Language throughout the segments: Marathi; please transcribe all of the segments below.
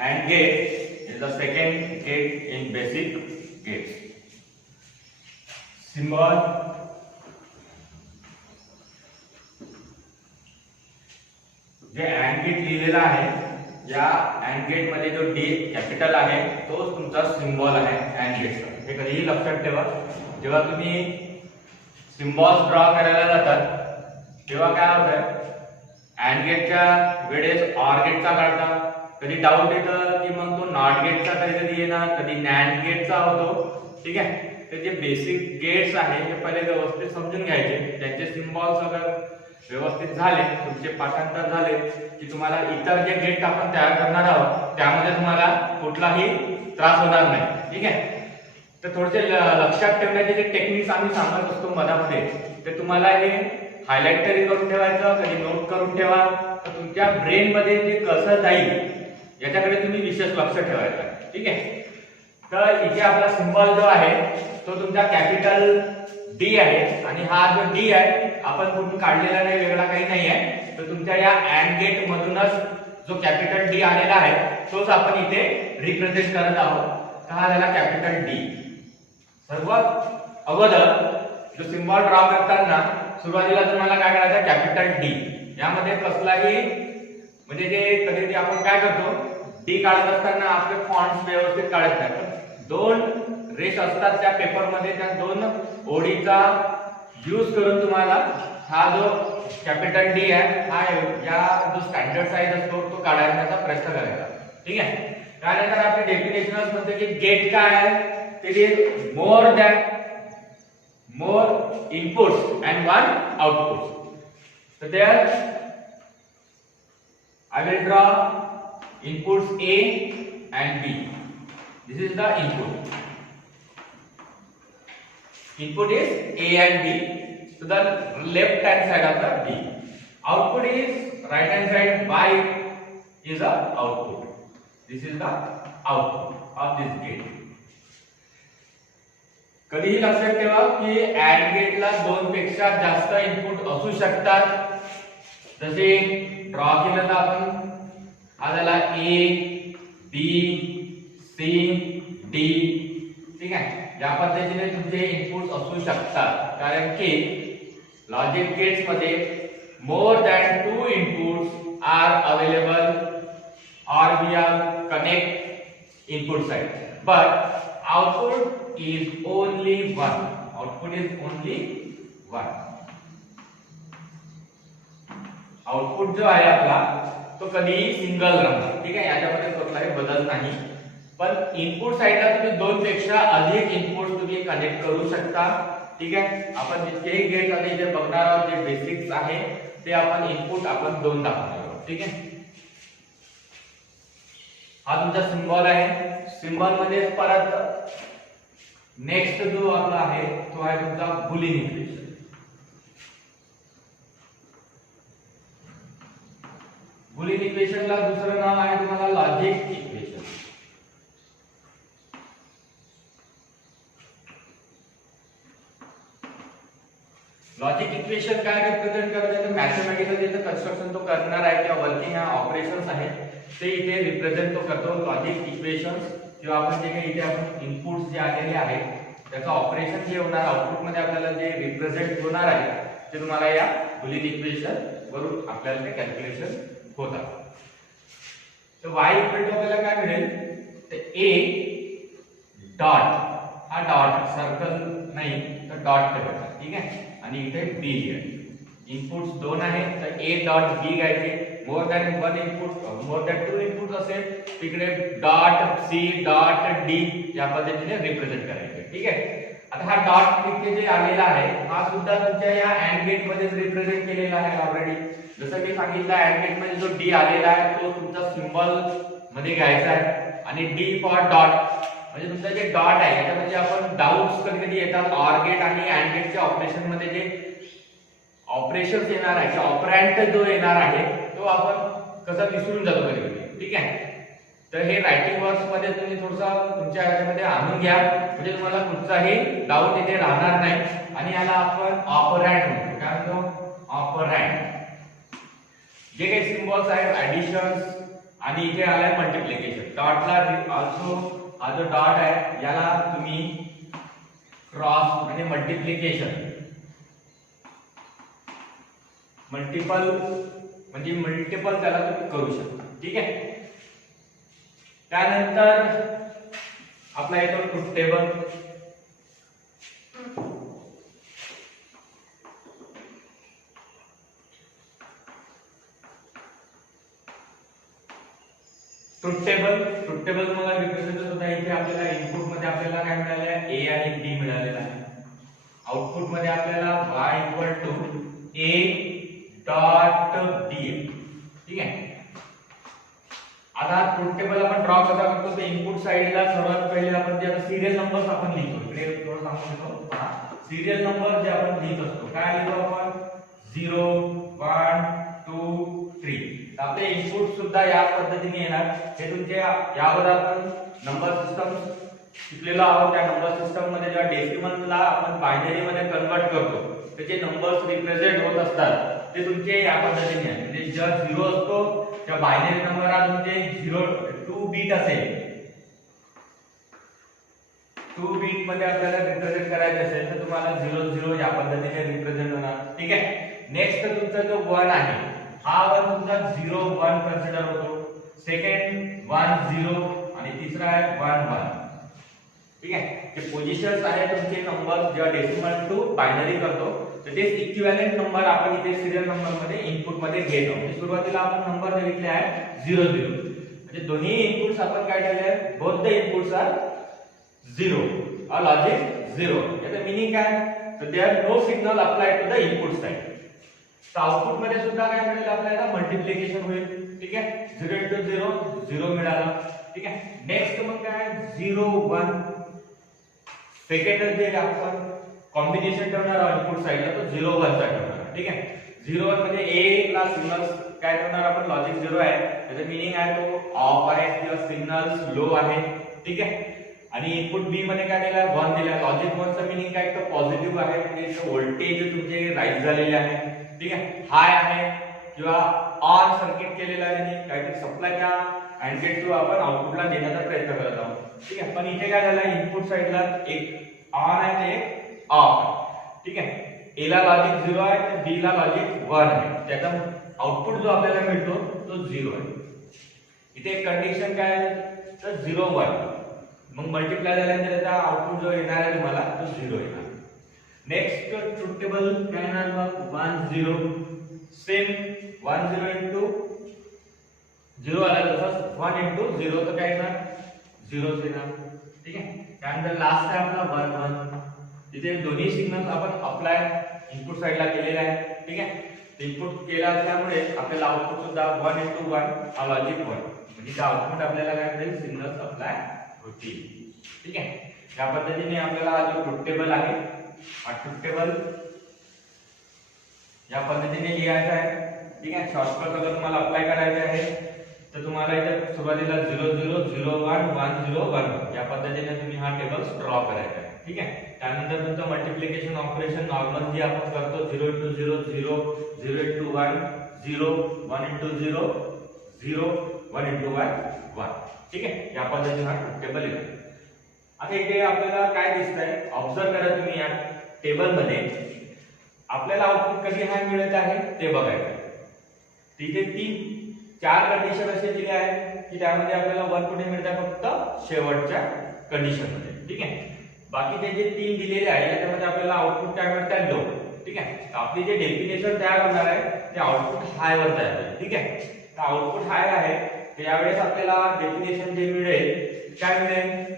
AND gate is the second gate in basic gates. Symbol जे AND गेट लिहिलेला आहे, या AND गेट मध्ये जो D कॅपिटल आहे तोच तुमचा सिम्बॉल आहे AND गेटचा. हे कधीही लक्षात ठेवा. जेव्हा तुम्ही सिम्बॉल्स ड्रॉ करायला जातात तेव्हा काय होतं, AND गेटच्या वेळेस OR गेटचा काढता, कधी डाऊट येतं की मग तो नॉट गेटचा कधी येणार, कधी NAND गेटचा होतो. ठीक आहे, तर जे बेसिक गेट्स आहे ते पहिले व्यवस्थित समजून घ्यायचे. त्यांचे सिम्बॉल्स अगर व्यवस्थित झाले, तुमचे पाठांतर झाले की तुम्हाला इतर जे गेट आपण तयार करणार आहोत त्यामध्ये तुम्हाला कुठलाही त्रास होणार नाही. ठीक आहे, तर थोडेसे लक्षात ठेवण्याचे जे टेक्निक्स आम्ही सांगत असतो मधामध्ये, ते तुम्हाला हे हायलाइट तरी करून ठेवायचं, कधी नोट करून ठेवा. तर तुमच्या ब्रेन मध्ये ते कसं जाईल याच्याकडे तुम्ही विशेष लक्ष ठेवायचं. ठीक आहे, तर इथे आपला सिम्बॉल जो आहे तो तुमचा कॅपिटल D आहे आणि हा जो D आहे आपण कुठून काढलेला नाही, वेगळा काही नाही आहे. तर तुमच्या या AND गेट मधूनच जो कॅपिटल D आलेला आहे तोच आपण इथे रिप्रेझेंट करत आहोत. तर हा झाला कॅपिटल D. सर्वात अगोदर जो सिम्बॉल ड्रॉ करताना सुरुवातीला तुम्हाला काय करायचं, कॅपिटल D. यामध्ये कसलाही म्हणजे जे कधी आपण काय करतो, D काढत असताना आपले फॉन्ट्स व्यवस्थित काढत नाही. दोन रेष असतात त्या पेपर मध्ये, त्या दोन ओळीचा यूज करून तुम्हाला हा जो कॅपिटल D आहे हा या जो स्टँडर्ड साइज असतो तो काढण्याचा प्रयत्न करायचा. ठीक आहे, त्यानंतर आपले डेफिनेशनच म्हणतो की गेट काय आहे, ते मोर इनपुट्स अँड वन आउटपुट. तर there I will draw inputs A and B. This is the input. Input is A and B to the left hand side of the D. Output is right hand side. Y is the output. This is the output of this gate. कधीही लक्षात ठेवा की AND गेटला दोन पेक्षा जास्त इनपुट असू शकतात. जसे ड्रॉ केलं तर आपण हा झाला A B C D. ठीक आहे, या पद्धतीने तुमचे इनपुट्स असू शकतात, कारण की लॉजिक गेट्स मध्ये more than 2 inputs are available or we are connect input side, but output is only one. Output is only one. Output जो आहे आपला तो कधीही सिंगल राहतो. ठीक आहे, याच्यामध्ये कुठलाही बदल नाही. पण इनपुट साइडला तुम्ही दोन पेक्षा अधिक इनपुट तुम्ही कनेक्ट करू शकता. ठीक आहे, आपण जितकेही गेट आता इथे बघणार आहोत जे बेसिक्स आहे ते आपण इनपुट आपण दोन दाखवणार आहोत. ठीक आहे, हा तुमचा सिम्बॉल आहे. सिम्बॉल मध्ये परत नेक्स्ट जो आपला आहे तो आहे तुमचा बुलियन इक्वेशन. बुलियन इक्वेशनला दुसरं नाव आहे तुम्हाला लॉजिक इक्वेशन. लॉजिक इक्वेशन काय रिप्रेझेंट करते, तर मॅथमॅटिकल जे कन्स्ट्रक्शन तो करणार आहे किंवा वर्किंग ऑपरेशन्स आहेत ते इथे रिप्रेझेंट तो करतो. लॉजिक इक्वेशन्स किंवा आपण जे काही इथे आपण इनपुट्स जे आलेले आहेत त्याचं ऑपरेशन जे होणार, आउटपुट मध्ये आपल्याला जे रिप्रेझेंट होणार आहे ते तुम्हाला या बुलियन इक्वेशन वरून आपल्याला ते कॅल्क्युलेशन होतात. तर y इक्वल टू आपल्याला काय मिळेल, तर a डॉट, हा डॉट सर्कल नाही तर डॉट ठेवायचा. ठीक आहे, आणि इथे b आहे. इनपुट्स दोन आहेत तर a डॉट b घ्यायचे. More than one input, more than two input असेल तिकडे डॉट c डॉट d या पद्धतीने रिप्रेझेंट करायचे. ठीक आहे, आता हा डॉट इथे जे आलेला आहे हा सुद्धा तुमच्या या AND गेट मध्ये रिप्रेझेंट केलेला आहे ऑलरेडी. जसं मी सांगितलं AND गेट मध्ये जो D आलेला आहे तो तुमचा सिम्बॉल मध्ये घ्यायचा आहे. आणि D फॉर डॉट म्हणजे तुमचं जे डॉट आहे याच्यामध्ये आपण डाउट्स कधी येतात. OR गेट आणि AND गेटच्या ऑपरेशन मध्ये जे ऑपरेशन्स येणार आहे, ऑपरँड जो येणार आहे तो आपण कसा विसरून जातो कधी कधी. ठीक आहे, तर हे रायटिंग वर्क्स मध्ये तुम्ही थोडंसं तुमच्या याच्यामध्ये आणून घ्या म्हणजे तुम्हाला कुठचाही डाऊट इथे राहणार नाही. आणि याला आपण ऑपरँड म्हणतो. काय म्हणतो, ऑपरँड. जे काही सिम्बॉल्स आहेत ऍडिशन्स आणि इथे आलाय मल्टिप्लिकेशन. डॉटला ऑल्सो हा जो डॉट आहे याला तुम्ही क्रॉस म्हणजे मल्टिप्लिकेशन मल्टिपल त्याला तुम्ही करू शकता. ठीक आहे. त्यानंतर आपला येतो ट्रुथ टेबल. ट्रुथ टेबल मला रिप्रेझेंट होता. इथे आपल्याला इनपुट मध्ये आपल्याला काय मिळाले आहे, ए आणि बी मिळालेला आहे. आउटपुट मध्ये आपल्याला y equal to a dot b. ठीक आहे. आता ट्रुथ टेबल आपण ड्रॉ कसा करतो ते इनपुट साइडला सर्वात पहिले आपण जे आता सिरियल नंबर्स आपण लिहितो. इकडे थोडं सांगू देतो पहा. सिरियल नंबर जे आपण लिहित असतो काय लिहितो आपण 0 1 2 3. आपले इनपुट सुद्धा या पद्धतीने येणार. हे तुमचे यावर आपण नंबर सिस्टम शिकलेलो आहोत. त्या नंबर सिस्टम मध्ये जेव्हा डेसिमलला आपण बायनरी मध्ये कन्वर्ट करतो त्याचे नंबर्स रिप्रेझेंट होत असतात. ते तुमचे या पद्धतीने आहे. म्हणजे जेव्हा 0 असतो त्या बायनरी नंबर हा तुमचे 2 बीट असेल. 2 बीट मध्ये आपल्याला रिप्रेझेंट करायचे असेल तर तुम्हाला 00 या पद्धतीने रिप्रेझेंट होणार. ठीक आहे. नेक्स्ट तुमचा जो 1 आहे हा 1 तुमचा 0 1 कन्सिडर होतो. सेकंड 1 0 आणि तिसरा आहे 1 1. ठीक आहे. जे पोझिशन्स आहे तुमचे नंबर जेव्हा डेसिमल टू बायनरी करतो तर ते इक्विव्हॅलेंट नंबर आपण इथे सिरियल नंबर मध्ये इनपुट मध्ये घेतो. म्हणजे सुरुवातीला आपण नंबर घेतले आहे 0 0. म्हणजे दोन्ही इनपुट्स आपण काय ठेवले आहेत, both the inputs are 0 or logic 0. याचा मीनिंग काय, तर there no signal applied to the input side. तर आउटपुट मध्ये सुद्धा काय मिळेल आपल्याला, मल्टिप्लिकेशन होईल. ठीक आहे. 0 into 0 0 मिळाला. ठीक आहे. नेक्स्ट मग काय 0 1. सेकंड जे आपण कॉम्बिनेशन ठेवणार आहोत इनपुट साइडला तो 0 1 चा ठेवणार. ठीक आहे. 0 1 मध्ये ए ला सिग्नल काय ठेवणार आपण, लॉजिक 0 आहे. त्याचा मीनिंग आहे तो ऑफ आहे किंवा सिग्नल्स लो आहे. ठीक आहे. आणि इनपुट बी मध्ये काय दिला 1 दिला. लॉजिक 1 चा मीनिंग काय, तर पॉझिटिव्ह आहे म्हणजे व्होल्टेज तुमचे राईज झालेले आहे. ठीक आहे. हाय आहे किंवा ऑन सर्किट केलेला आहे, काहीतरी सप्लायच्या अँटेड थ्रू आपण आउटपुटला देण्याचा प्रयत्न करत आहोत. ठीक आहे. पण इथे काय झालं, इनपुट साइडला एक ऑन आहे ते एक ऑफ आहे. ठीक आहे. ए ला लॉजिक 0 आहे तर बी ला लॉजिक 1 आहे. त्याचा आउटपुट जो आपल्याला मिळतो तो 0 आहे. इथे एक कंडिशन काय आहे, तर 0 1. मग मल्टिप्लाय झाल्यानंतर त्याचा आउटपुट जो येणार आहे तुम्हाला तो 0 येणार. नेक्स्ट ट्रुथ टेबल काय येणार मग 1 0. सेम 1 0 into 0 आला तसंच 1 into 0 तर काय येणार 0 येणार. ठीक आहे. त्यानंतर लास्ट आहे आपला 1 1. इथे दोन्ही सिग्नल्स आपण अप्लाय इनपुट साइडला केलेले आहे. ठीक आहे. इनपुट केला असल्यामुळे आपल्याला आउटपुट सुद्धा 1 into 1 हा लॉजिक 1 म्हणजे त्या आउटपुट आपल्याला काय मिळेल, सिग्नल्स अप्लाय होतील. ठीक आहे. या पद्धतीने आपल्याला हा जो ट्रुथ टेबल आहे हा ट्रुथ टेबल या पद्धतीने लिहायचा आहे. ठीक आहे. शॉर्टकट अगर तुम्हाला अप्लाय करायचे आहे तर तुम्हाला इथे सुरुवातीला 0 0 0 1 1 0 1 या पद्धतीने तुम्ही हा टेबल ड्रॉ करायचा आहे. ठीक आहे. त्यानंतर तुमचं मल्टिप्लिकेशन ऑपरेशन नॉर्मल जे आपण करतो 0 into 0 0 0 into 1 0 1 into 0 0 1 into 1 1. ठीक आहे. या पद्धतीने हा ट्रुथ टेबल येतो. आता इथे आपल्याला काय दिसतंय, ऑब्झर्व करा तुम्ही या टेबल मध्ये आपल्याला आउटपुट कधी हाय मिळत आहे ते बघायचं. तिथे 4 कंडिशन असे दिले आहेत की त्यामध्ये आपल्याला 1 कुठे मिळतं, फक्त शेवटच्या कंडिशन मध्ये. ठीक आहे. बाकी ते जे 3 दिलेले आहे याच्यामध्ये आपल्याला आउटपुट काय मिळतं, लो. ठीक आहे. आपली जे डेफिनेशन तयार होणार आहे ते आउटपुट हाय वर तयार होईल. ठीक आहे. तर आउटपुट हाय आहे तर यावेळेस आपल्याला डेफिनेशन जे मिळेल काय मिळेल,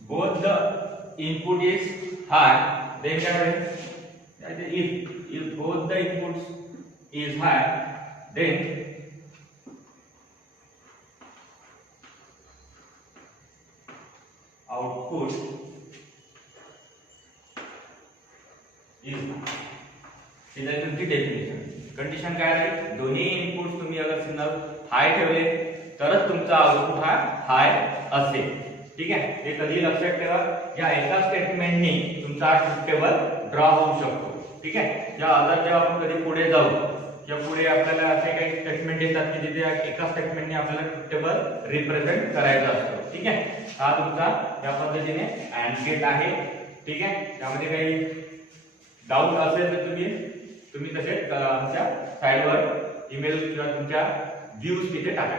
both the input is high, then if both the inputs is high, then output is high. ही तुमची डेफिनेशन कंडिशन काय राहील, दोन्ही इनपुट तुम्ही अगर सिग्नल हाय ठेवले तरच तुमचा आउटपुट हा हाय असेल. ठीक आहे, हे कधी लक्षात ठेवा. या एका स्टेटमेंटने तुमचा ट्रुथ टेबल ड्रॉ होऊ शकतो. ठीक आहे, या अदर जेव्हा आपण कधी पुढे जाऊ किंवा पुढे आपल्याला असे काही स्टेटमेंट येतात की जिथे एका स्टेटमेंटने आपल्याला ट्रुथ टेबल रिप्रेझेंट करायचा असतो. ठीक आहे, हा तुमचा या पद्धतीने अँड गेट आहे. ठीक आहे, त्यामध्ये काही डाऊट असेल तर तुम्ही तसे आमच्या साइटवर ईमेल किंवा तुमच्या व्ह्यूज तिथे टाका.